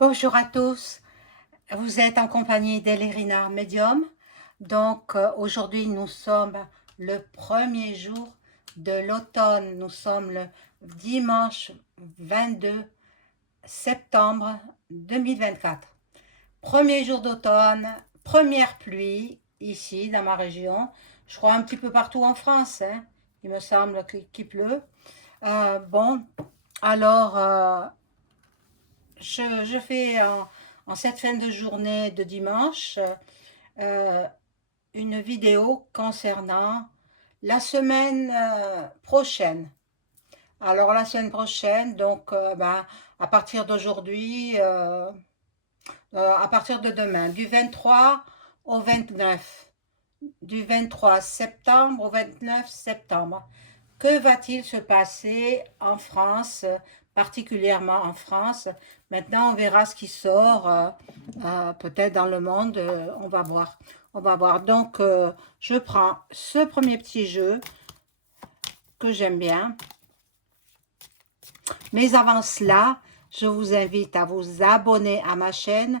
Bonjour à tous, vous êtes en compagnie d'Elerina Medium. Donc aujourd'hui nous sommes le premier jour de l'automne, nous sommes le dimanche 22 septembre 2024. Premier jour d'automne, première pluie ici dans ma région, je crois un petit peu partout en France, hein. Il me semble qu'il pleut. Bon, alors je fais en cette fin de journée de dimanche euh, une vidéo concernant la semaine prochaine. Alors la semaine prochaine, donc à partir d'aujourd'hui, à partir de demain, du 23 au 29, du 23 septembre au 29 septembre. Que va-t-il se passer en France, particulièrement en France? Maintenant, on verra ce qui sort, peut-être dans le monde, on va voir. On va voir. Donc, je prends ce premier petit jeu que j'aime bien. Mais avant cela, je vous invite à vous abonner à ma chaîne.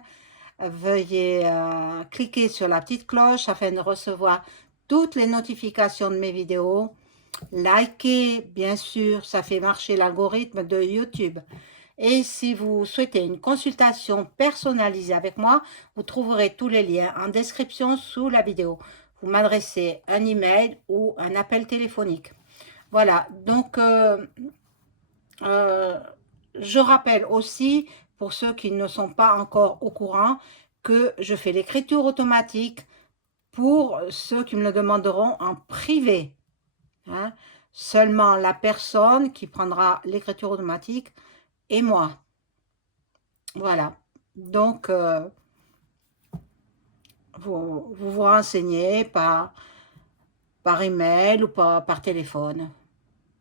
Veuillez cliquer sur la petite cloche afin de recevoir toutes les notifications de mes vidéos. Likez, bien sûr, ça fait marcher l'algorithme de YouTube. Et si vous souhaitez une consultation personnalisée avec moi, vous trouverez tous les liens en description sous la vidéo. Vous m'adressez un email ou un appel téléphonique. Voilà, donc euh, je rappelle aussi, pour ceux qui ne sont pas encore au courant, que je fais l'écriture automatique pour ceux qui me le demanderont en privé. Hein. Seulement la personne qui prendra l'écriture automatique et moi. Voilà. Donc, vous renseignez par email ou par téléphone.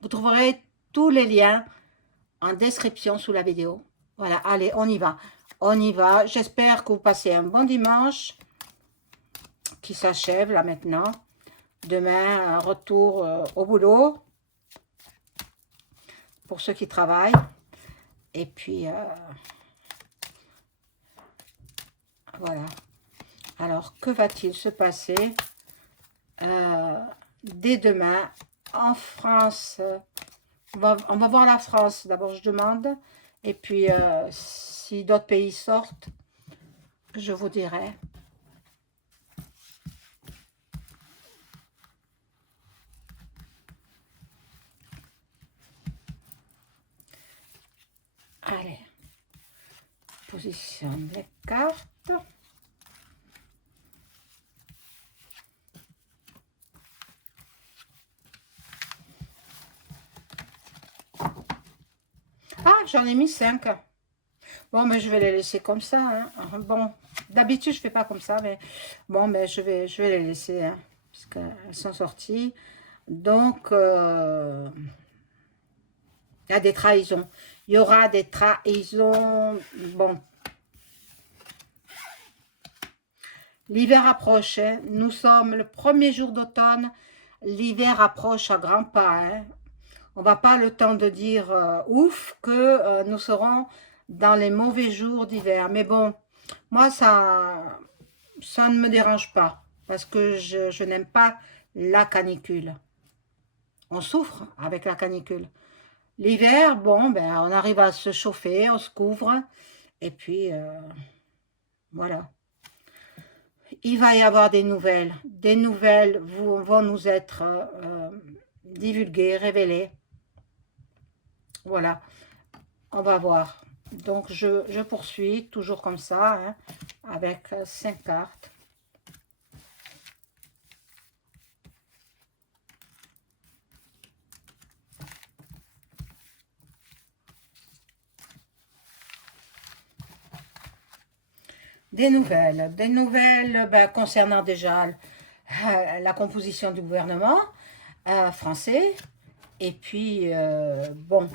Vous trouverez tous les liens en description sous la vidéo. Voilà, allez, on y va. On y va. J'espère que vous passez un bon dimanche qui s'achève là maintenant. Demain, un retour au boulot pour ceux qui travaillent. Et puis, voilà. Alors, que va-t-il se passer dès demain en France? On va voir la France. D'abord, je demande. Et puis, si d'autres pays sortent, je vous dirai. Allez, positionne les cartes. Ah, j'en ai mis 5. Bon, mais je vais les laisser comme ça. Hein. Bon, d'habitude, je fais pas comme ça, mais bon, mais je vais les laisser, hein, puisqu'elles sont sorties. Donc, il y a des trahisons. Il y aura des trahisons. Bon, l'hiver approche. Hein. Nous sommes le premier jour d'automne. L'hiver approche à grands pas. Hein. On va pas le temps de dire ouf que nous serons dans les mauvais jours d'hiver. Mais bon, moi, ça ne me dérange pas parce que je n'aime pas la canicule. On souffre avec la canicule. L'hiver, bon, ben, on arrive à se chauffer, on se couvre et puis voilà. Il va y avoir des nouvelles. Des nouvelles vont nous être divulguées, révélées. Voilà, on va voir. Donc, je poursuis toujours comme ça, hein, avec 5 cartes. Des nouvelles ben, concernant déjà la composition du gouvernement français. Et puis, bon,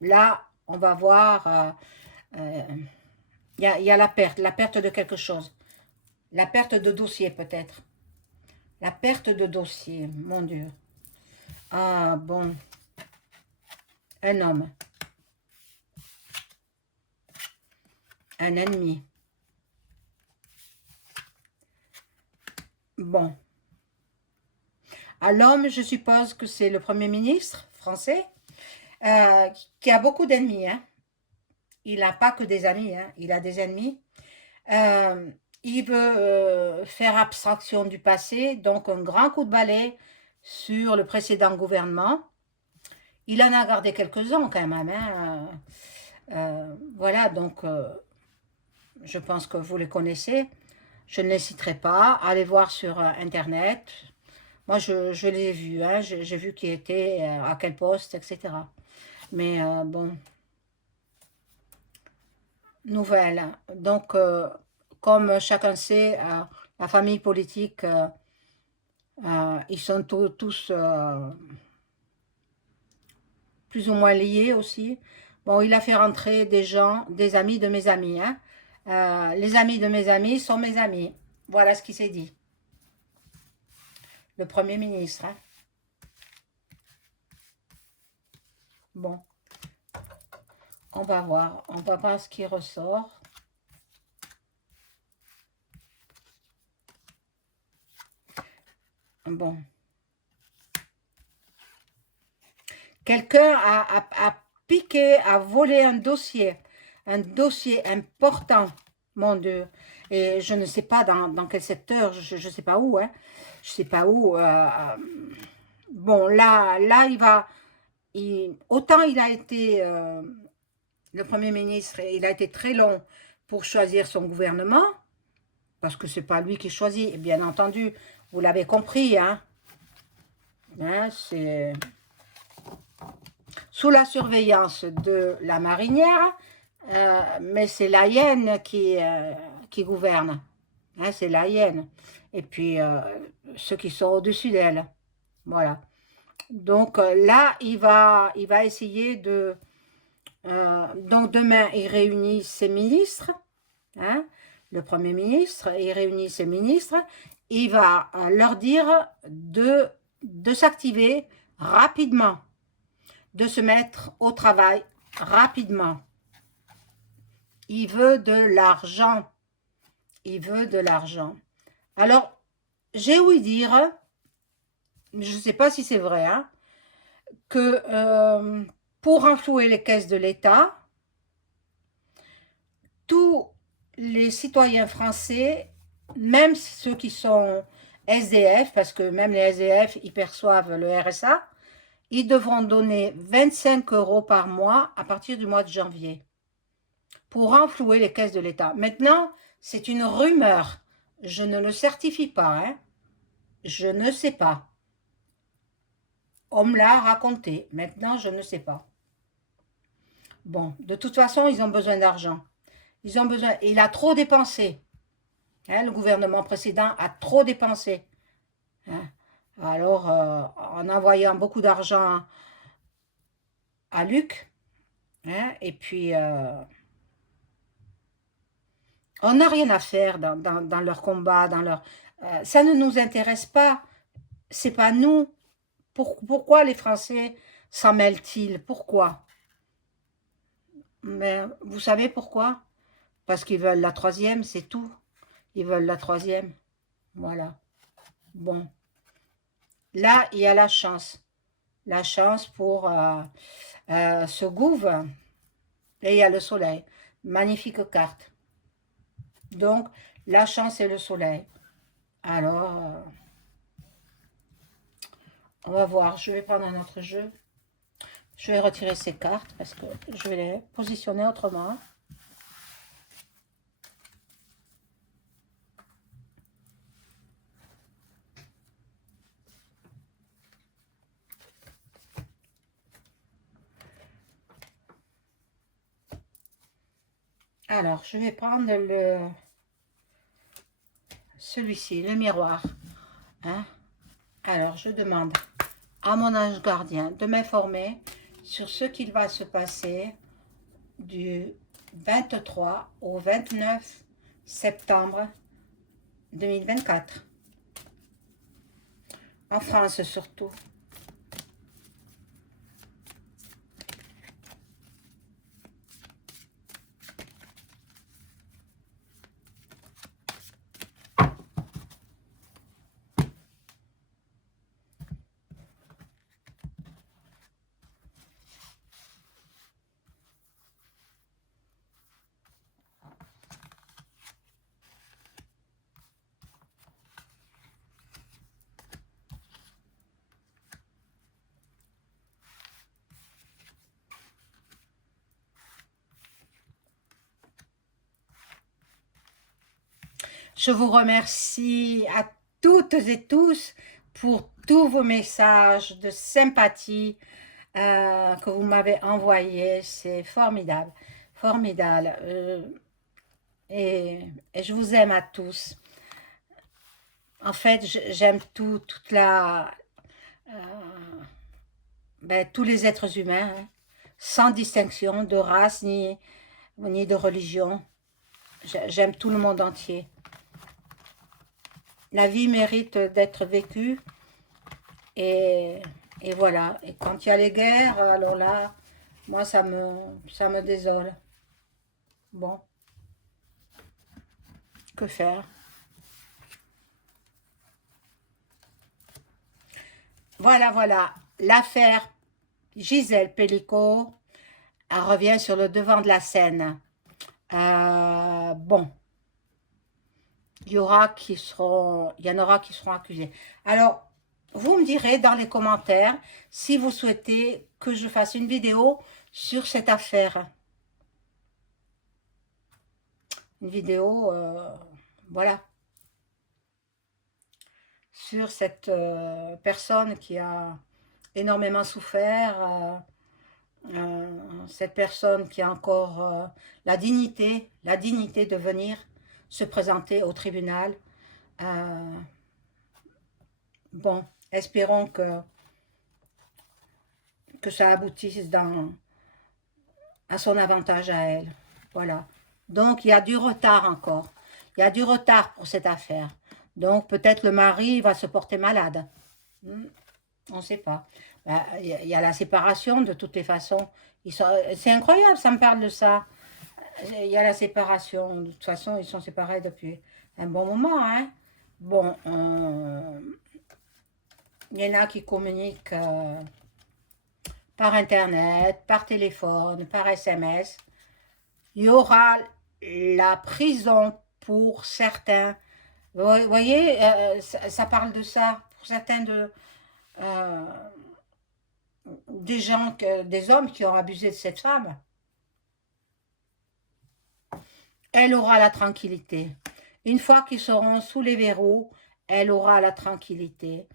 là, on va voir, il y a la perte de quelque chose. La perte de dossier peut-être. La perte de dossier, mon Dieu. Ah, bon, un homme. un ennemi. Bon. À l'homme, je suppose que c'est le Premier ministre français, qui a beaucoup d'ennemis, hein. Il n'a pas que des amis, hein, il a des ennemis. Euh, il veut faire abstraction du passé, donc un grand coup de balai sur le précédent gouvernement. Il en a gardé quelques-uns quand même, hein. Voilà, donc je pense que vous les connaissez. Je ne les citerai pas. Allez voir sur Internet. Moi, je les ai vus, hein. J'ai vu qui était, à quel poste, etc. Mais bon, nouvelle. Donc, comme chacun sait, la famille politique, ils sont tous plus ou moins liés aussi. Bon, il a fait rentrer des gens, des amis de mes amis, hein. Les amis de mes amis sont mes amis. Voilà ce qui s'est dit. Le Premier ministre, hein. Bon, on va voir ce qui ressort. Bon. Quelqu'un a piqué, a volé un dossier important, mon Dieu. Et je ne sais pas dans quel secteur, je ne sais pas où, hein. Je ne sais pas où. Bon, là, autant il a été, le Premier ministre, il a été très long pour choisir son gouvernement, parce que c'est pas lui qui choisit, et bien entendu, vous l'avez compris, hein, c'est sous la surveillance de la marinière, mais c'est la hyène qui gouverne, hein, c'est la hyène, et puis ceux qui sont au-dessus d'elle, voilà. Donc là, il va essayer de... donc demain, il réunit ses ministres, hein, le Premier ministre, il réunit ses ministres, il va leur dire de s'activer rapidement, de se mettre au travail rapidement. Il veut de l'argent. Il veut de l'argent. Alors, j'ai ouï dire, je ne sais pas si c'est vrai, hein, que pour renflouer les caisses de l'État, tous les citoyens français, même ceux qui sont SDF, parce que même les SDF, ils perçoivent le RSA, ils devront donner 25 € par mois à partir du mois de janvier pour renflouer les caisses de l'État. Maintenant, c'est une rumeur. Je ne le certifie pas, hein. Je ne sais pas. On me l'a raconté. Maintenant, je ne sais pas. Bon, de toute façon, ils ont besoin d'argent. Ils ont besoin. Il a trop dépensé. Hein, le gouvernement précédent a trop dépensé. Hein. Alors, en envoyant beaucoup d'argent à Luc, hein, et puis on n'a rien à faire dans leur combat, ça ne nous intéresse pas. C'est pas nous. Pourquoi les Français s'en mêlent-ils? Pourquoi? Mais vous savez pourquoi? Parce qu'ils veulent la troisième, c'est tout. Ils veulent la troisième. Voilà. Bon. Là, il y a la chance. La chance pour ce gouffre. Et il y a le soleil. Magnifique carte. Donc, la chance et le soleil. Alors, on va voir. Je vais prendre un autre jeu. Je vais retirer ces cartes parce que je vais les positionner autrement. Alors, je vais prendre celui-ci, le miroir. Hein? Alors, je demande à mon ange gardien de m'informer sur ce qu'il va se passer du 23 au 29 septembre 2024. En France surtout. Je vous remercie à toutes et tous pour tous vos messages de sympathie que vous m'avez envoyés. C'est formidable, formidable. Et je vous aime à tous. En fait, j'aime toute tous les êtres humains, hein, sans distinction de race ni de religion. J'aime tout le monde entier. La vie mérite d'être vécue et, et voilà. Et quand il y a les guerres, alors là, moi, ça me désole. Bon, que faire? Voilà, voilà. L'affaire Gisèle Pellico, elle revient sur le devant de la scène. Bon, il y en aura qui seront accusés. Alors, vous me direz dans les commentaires si vous souhaitez que je fasse une vidéo sur cette affaire. Une vidéo, voilà, sur cette personne qui a énormément souffert, cette personne qui a encore la dignité de venir se présenter au tribunal. Bon, espérons que ça aboutisse à son avantage à elle. Voilà. Donc, il y a du retard encore. Il y a du retard pour cette affaire. Donc, peut-être le mari va se porter malade. On ne sait pas. Il y a la séparation, de toutes les façons. C'est incroyable, ça me parle de ça. Il y a la séparation. De toute façon, ils sont séparés depuis un bon moment. Hein. Bon, il y en a qui communiquent par Internet, par téléphone, par SMS. Il y aura la prison pour certains. Vous voyez, ça parle de ça. Pour certains des hommes qui ont abusé de cette femme. Elle aura la tranquillité. Une fois qu'ils seront sous les verrous, elle aura la tranquillité.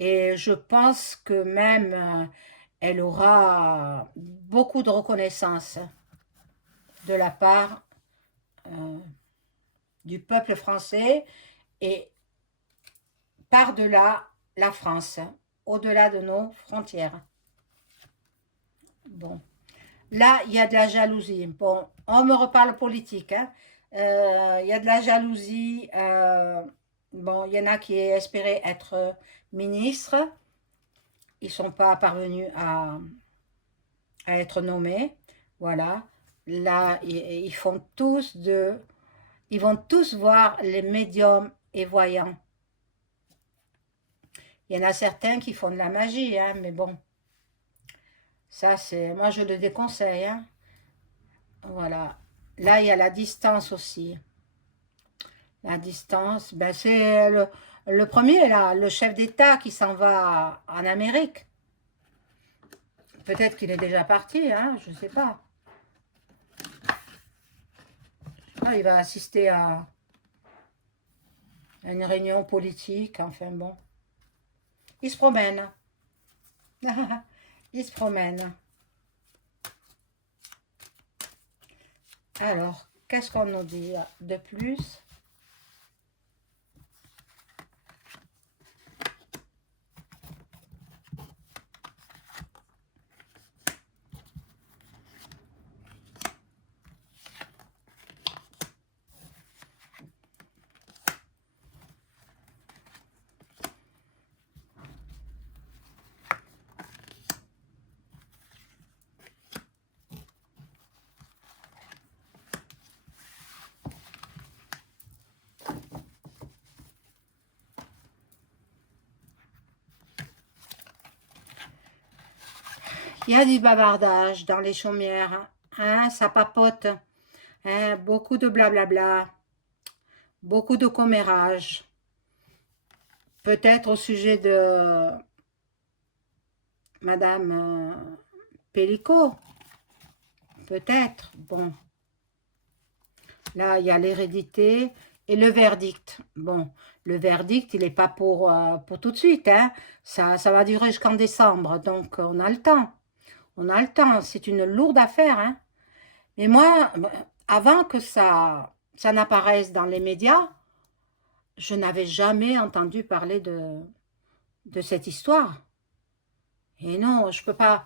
Et je pense que même elle aura beaucoup de reconnaissance de la part du peuple français et par-delà la France, au-delà de nos frontières. Bon, là, il y a de la jalousie. Bon, on me reparle politique, hein. Il y a de la jalousie. Bon, il y en a qui espéraient être ministres. Ils ne sont pas parvenus à être nommés. Voilà. Là, ils vont tous voir les médiums et voyants. Il y en a certains qui font de la magie, hein, mais bon, ça moi je le déconseille, hein. Voilà. Là, il y a la distance aussi. La distance, ben c'est le premier, là, le chef d'État qui s'en va en Amérique. Peut-être qu'il est déjà parti, hein, je ne sais pas. Ah, il va assister à une réunion politique, enfin bon. Il se promène. Il se promène. Alors, qu'est-ce qu'on nous dit de plus? Il y a du bavardage dans les chaumières, hein, ça papote, hein, beaucoup de blablabla, beaucoup de commérage. Peut-être au sujet de Madame Pellico, peut-être, bon. Là, il y a l'hérédité, Et le verdict, bon, le verdict, il n'est pas pour tout de suite, hein. Ça va durer jusqu'en décembre, donc on a le temps. On a le temps, c'est une lourde affaire, hein. Mais moi, avant que ça n'apparaisse dans les médias, je n'avais jamais entendu parler de cette histoire. Et non, je ne peux pas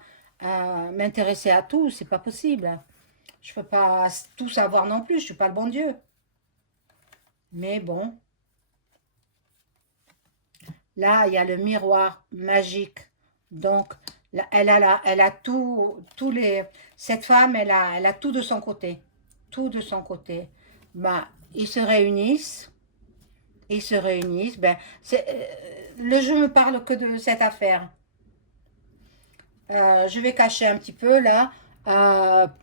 m'intéresser à tout, c'est pas possible. Je ne peux pas tout savoir non plus, je ne suis pas le bon Dieu. Mais bon, là, il y a le miroir magique. Donc, là, elle a tous les... Cette femme, elle a tout de son côté. Tout de son côté. Ben, ils se réunissent. Ils se réunissent. Ben, le jeu me parle que de cette affaire. Je vais cacher un petit peu là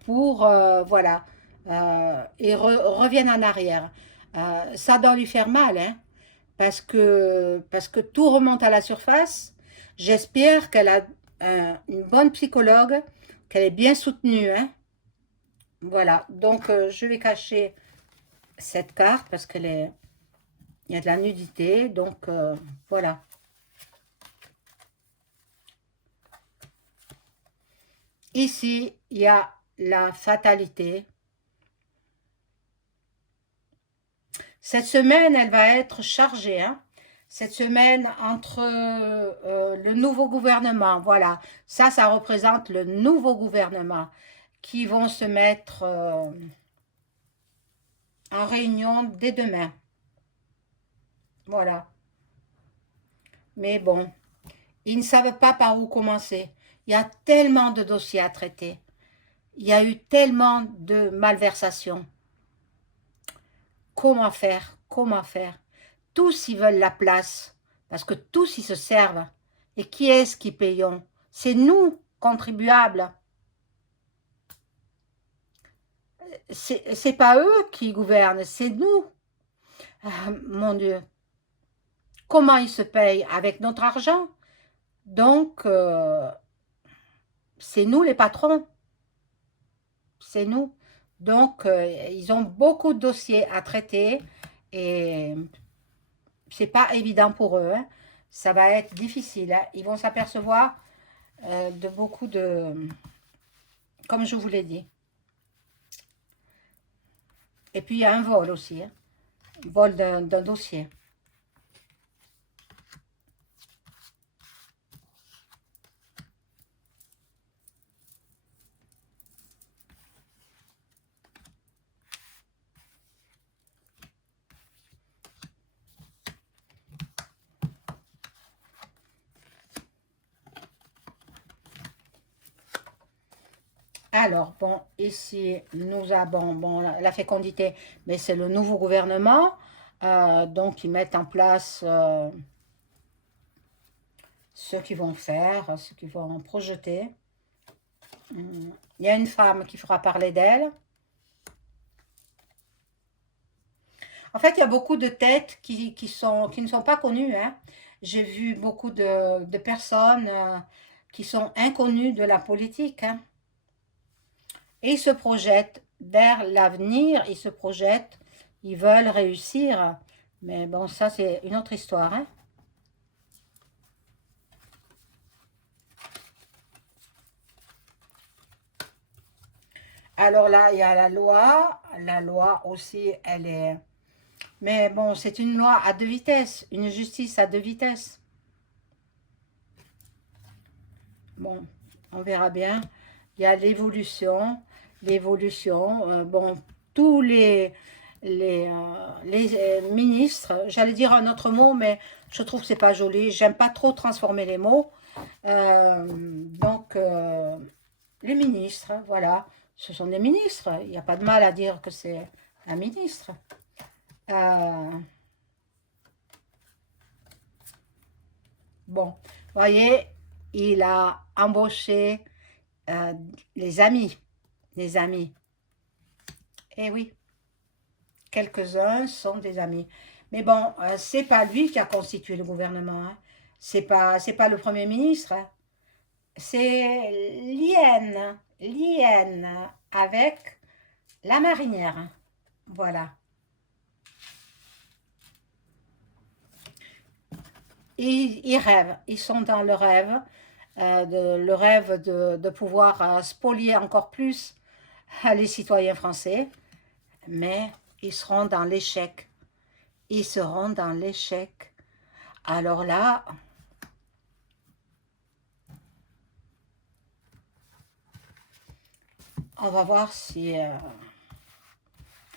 pour voilà et reviennent en arrière. Ça doit lui faire mal, hein, parce que tout remonte à la surface. J'espère qu'elle a une bonne psychologue, qu'elle est bien soutenue, hein. Voilà, donc je vais cacher cette carte parce qu'elle est, il y a de la nudité, donc voilà. Ici, il y a la fatalité. Cette semaine, elle va être chargée, hein. Cette semaine, entre le nouveau gouvernement, voilà, ça représente le nouveau gouvernement qui vont se mettre en réunion dès demain. Voilà. Mais bon, ils ne savent pas par où commencer. Il y a tellement de dossiers à traiter. Il y a eu tellement de malversations. Comment faire? Comment faire? Tous ils veulent la place, parce que tous ils se servent. Et qui est-ce qui payons? C'est nous, contribuables. C'est pas eux qui gouvernent, c'est nous. Ah, mon Dieu. Comment ils se payent? Avec notre argent. Donc, c'est nous les patrons. C'est nous. Donc, ils ont beaucoup de dossiers à traiter et c'est pas évident pour eux, hein. Ça va être difficile, hein. Ils vont s'apercevoir de beaucoup de... Comme je vous l'ai dit. Et puis, il y a un vol aussi, hein. Vol d'un dossier. Alors, bon, ici, nous avons bon, la fécondité, mais c'est le nouveau gouvernement. Donc, ils mettent en place ce qu'ils vont faire, ce qu'ils vont projeter. Il y a une femme qui fera parler d'elle. En fait, il y a beaucoup de têtes qui ne sont pas connues, hein. J'ai vu beaucoup de personnes qui sont inconnues de la politique, hein. Et ils se projettent vers l'avenir, ils se projettent, ils veulent réussir. Mais bon, ça, c'est une autre histoire, hein. Alors là, il y a la loi. La loi aussi, elle est... Mais bon, c'est une loi à deux vitesses, une justice à deux vitesses. Bon, on verra bien. Il y a l'évolution, bon, tous les ministres, j'allais dire un autre mot, mais je trouve que c'est pas joli. J'aime pas trop transformer les mots. Donc, les ministres, voilà, ce sont des ministres. Il n'y a pas de mal à dire que c'est un ministre. Euh, bon, voyez, il a embauché euh, les amis, les amis. Eh oui, quelques-uns sont des amis. Mais bon, c'est pas lui qui a constitué le gouvernement, hein. C'est pas le Premier ministre, hein. C'est l'IN avec la marinière, hein. Voilà. ils rêvent, ils sont dans le rêve de pouvoir spolier encore plus les citoyens français, mais ils seront dans l'échec. Ils seront dans l'échec. Alors là, on va voir si,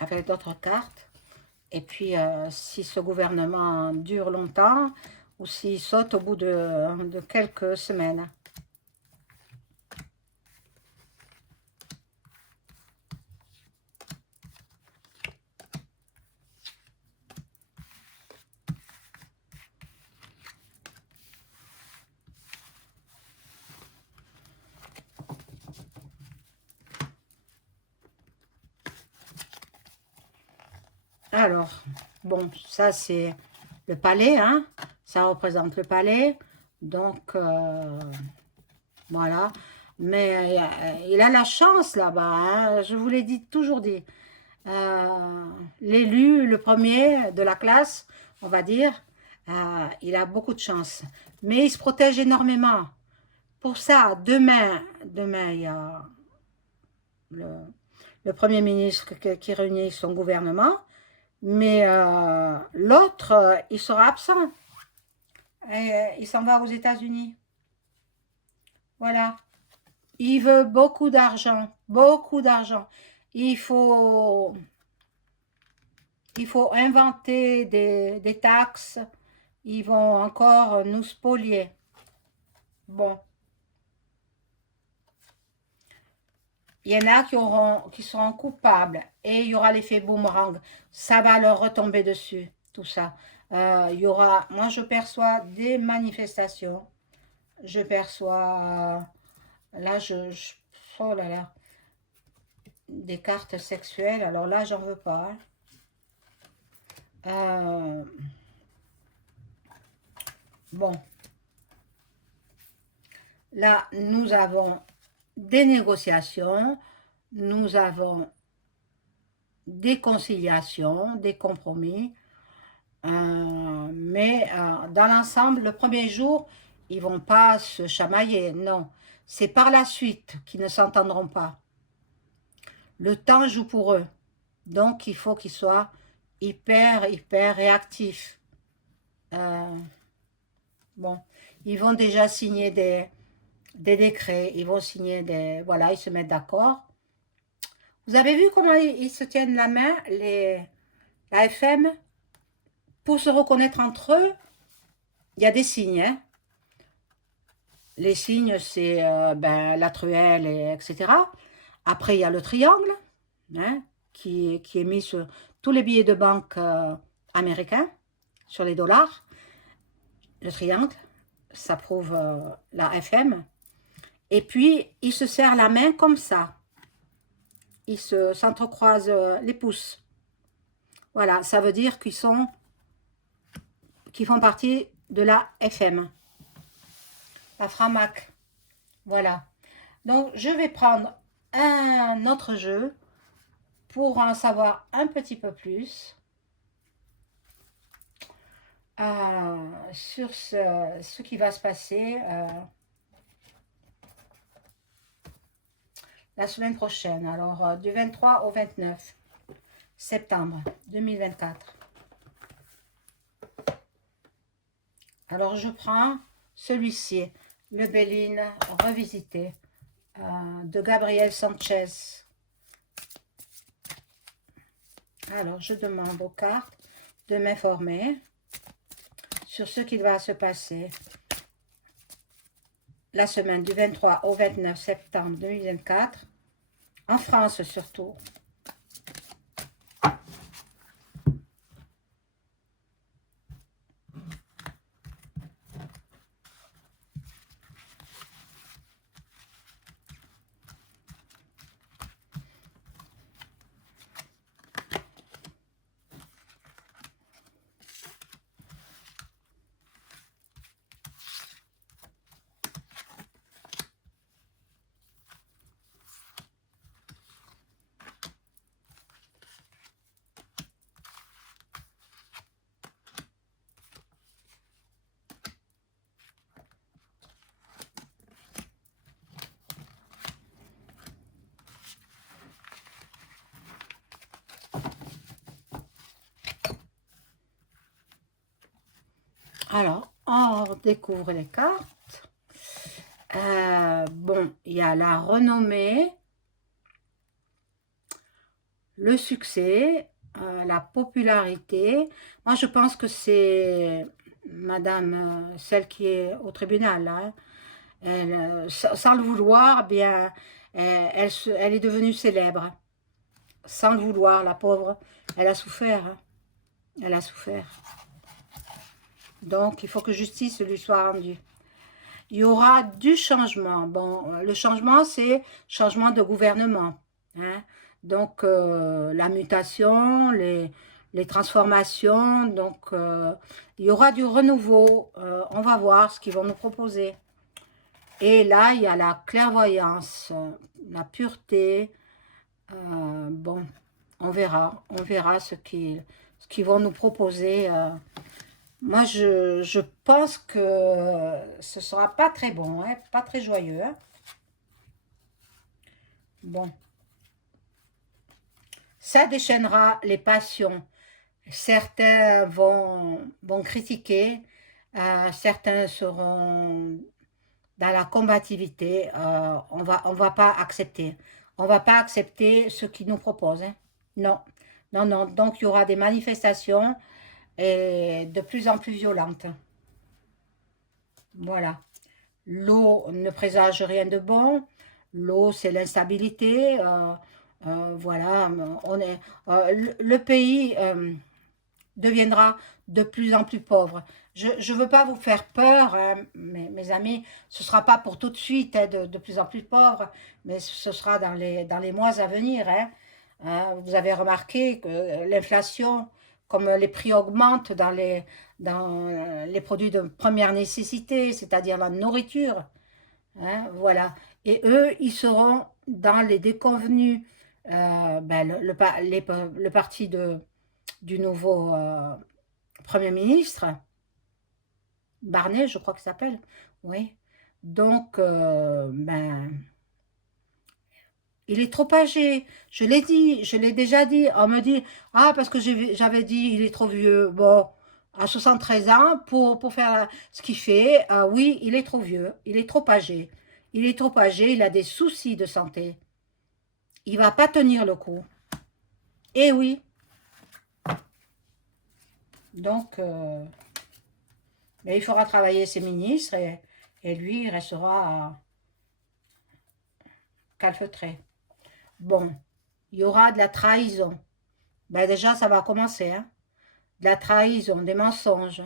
avec d'autres cartes, et puis si ce gouvernement dure longtemps ou s'il saute au bout de quelques semaines. Alors, bon, ça c'est le palais, hein, ça représente le palais, donc voilà. Mais il a la chance là-bas, hein, je vous l'ai dit, toujours dit. L'élu, le premier de la classe, on va dire, il a beaucoup de chance. Mais il se protège énormément. Pour ça, demain il y a le, le Premier ministre qui réunit son gouvernement, mais l'autre, il sera absent. Et, il s'en va aux États-Unis. Voilà. Il veut beaucoup d'argent, beaucoup d'argent. Il faut, il faut inventer des taxes. Ils vont encore nous spolier. Bon. Il y en a qui seront coupables et il y aura l'effet boomerang. Ça va leur retomber dessus, tout ça. Il y aura, moi je perçois des manifestations. Je perçois, là oh là là, des cartes sexuelles. Alors là, j'en veux pas. Hein. Bon. Là, nous avons des négociations, nous avons des conciliations, des compromis, mais dans l'ensemble, le premier jour, ils vont pas se chamailler, non. C'est par la suite qu'ils ne s'entendront pas. Le temps joue pour eux, donc il faut qu'ils soient hyper réactifs. Bon, ils vont déjà signer des décrets, ils vont signer des... Voilà, ils se mettent d'accord. Vous avez vu comment ils se tiennent la main, la FM, pour se reconnaître entre eux? Il y a des signes, hein. Les signes, c'est ben, la truelle, etc. Après, il y a le triangle, hein, qui est mis sur tous les billets de banque américains, sur les dollars. Le triangle, ça prouve la FM. Et puis, ils se serrent la main comme ça. Ils s'entrecroisent les pouces. Voilà, ça veut dire qu'ils font partie de la FM, la Framac. Voilà. Donc, je vais prendre un autre jeu pour en savoir un petit peu plus sur ce qui va se passer la semaine prochaine. Alors, du 23 au 29 septembre 2024. Alors, je prends celui-ci, le Béline revisité de Gabriel Sanchez. Alors, je demande aux cartes de m'informer sur ce qui va se passer la semaine du 23 au 29 septembre 2024, en France surtout. Alors, on découvre les cartes. Bon, il y a la renommée, le succès, la popularité. Moi, je pense que c'est madame, celle qui est au tribunal, là, hein. Elle, sans le vouloir, eh bien, elle est devenue célèbre. Sans le vouloir, la pauvre. Elle a souffert, hein. Elle a souffert. Donc, il faut que justice lui soit rendue. Il y aura du changement. Bon, le changement, c'est changement de gouvernement, hein. Donc, la mutation, les transformations. Donc, il y aura du renouveau. On va voir ce qu'ils vont nous proposer. Et là, il y a la clairvoyance, la pureté. Bon, on verra ce qu'ils vont nous proposer. Moi, je pense que ce sera pas très bon, hein, pas très joyeux, hein. Bon, ça déchaînera les passions. Certains vont critiquer, certains seront dans la combativité. On va pas accepter. On va pas accepter ce qu'ils nous proposent, hein. Non, non, non. Donc, il y aura des manifestations et de plus en plus violentes. Voilà. L'eau ne présage rien de bon. L'eau, c'est l'instabilité. Voilà. Le pays deviendra de plus en plus pauvre. Je ne veux pas vous faire peur, hein, mes amis. Ce ne sera pas pour tout de suite, hein, de plus en plus pauvre, mais ce sera dans les mois à venir, hein. Vous avez remarqué que l'inflation, comme les prix augmentent dans les produits de première nécessité, c'est-à-dire la nourriture, hein, voilà. Et eux, ils seront dans les déconvenus. Ben, le parti du nouveau Premier ministre, Barnier, je crois qu'il s'appelle, oui. Donc, ben, il est trop âgé. Je l'ai dit, je l'ai déjà dit. On me dit, ah, parce que j'avais dit, il est trop vieux. Bon, à 73 ans, pour faire ce qu'il fait, oui, il est trop vieux. Il est trop âgé. Il est trop âgé, il a des soucis de santé. Il va pas tenir le coup. Eh oui. Donc, mais il fera travailler ses ministres et lui, il restera calfeutré. Bon, il y aura de la trahison. Ben déjà, ça va commencer, hein. De la trahison, des mensonges,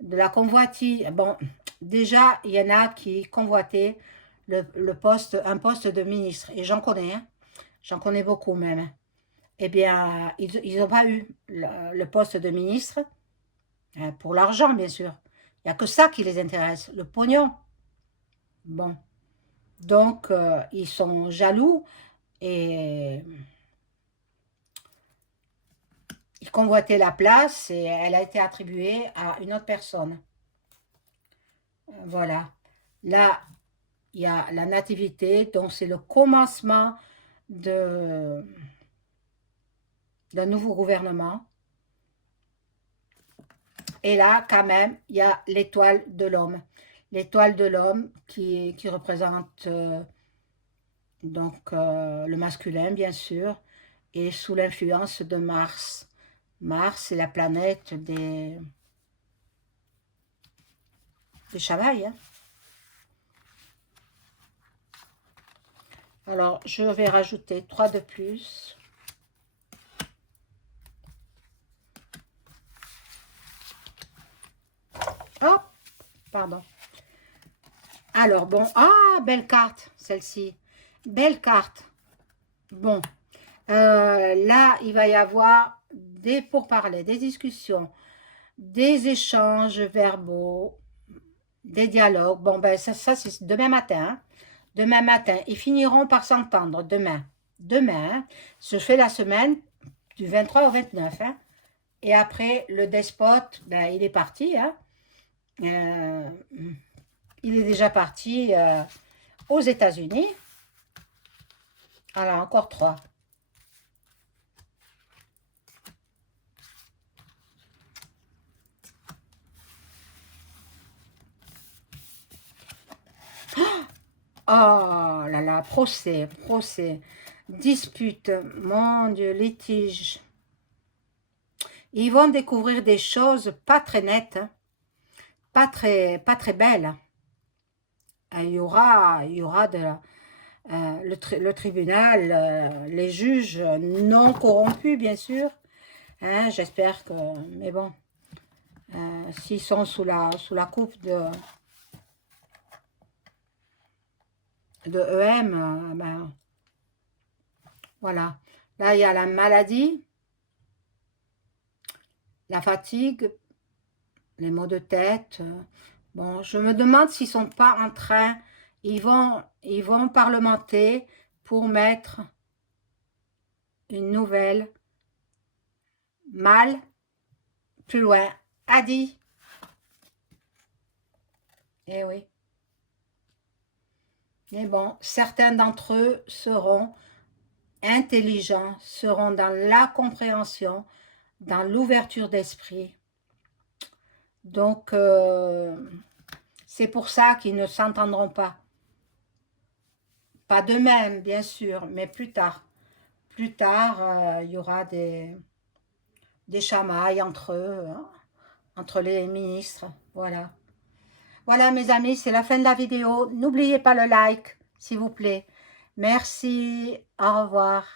de la convoitise. Bon, déjà, il y en a qui convoitaient un poste de ministre. Et j'en connais, hein. J'en connais beaucoup même. Eh bien, ils n'ont pas eu le poste de ministre, hein, pour l'argent, bien sûr. Il n'y a que ça qui les intéresse, le pognon. Bon, donc, ils sont jaloux et ils convoitaient la place et elle a été attribuée à une autre personne. Voilà. Là, il y a la nativité, donc c'est le commencement de d'un nouveau gouvernement. Et là, quand même, il y a l'étoile de l'homme. L'étoile de l'homme qui représente donc le masculin, bien sûr, et sous l'influence de Mars. Mars, c'est la planète des chamailles, hein. Alors, je vais rajouter 3 de plus. Hop, pardon. Alors, bon, ah, belle carte, celle-ci. Belle carte. Bon, là, il va y avoir des pourparlers, des discussions, des échanges verbaux, des dialogues. Bon, ben, ça c'est demain matin, hein. Demain matin, ils finiront par s'entendre demain. Demain, hein. Je fais la semaine du 23 au 29, hein. Et après, le despote, ben, il est parti, hein. Euh, il est déjà parti aux États-Unis. Alors, encore 3. Oh là là, procès, procès, dispute, mon Dieu, litige. Ils vont découvrir des choses pas très nettes, hein, pas très belles. Il y aura de le tribunal, les juges non corrompus, bien sûr. Hein, j'espère que, mais bon, s'ils sont sous la coupe de EM, ben, voilà. Là, il y a la maladie, la fatigue, les maux de tête. Bon, je me demande s'ils sont pas en train, ils vont parlementer pour mettre une nouvelle mal plus loin. A dit. Eh oui. Mais bon, certains d'entre eux seront intelligents, seront dans la compréhension, dans l'ouverture d'esprit. Donc, c'est pour ça qu'ils ne s'entendront pas. Pas d'eux-mêmes, bien sûr, mais plus tard. Plus tard, il y aura des chamailles entre eux, hein, entre les ministres. Voilà. Voilà, mes amis, c'est la fin de la vidéo. N'oubliez pas le like, s'il vous plaît. Merci, au revoir.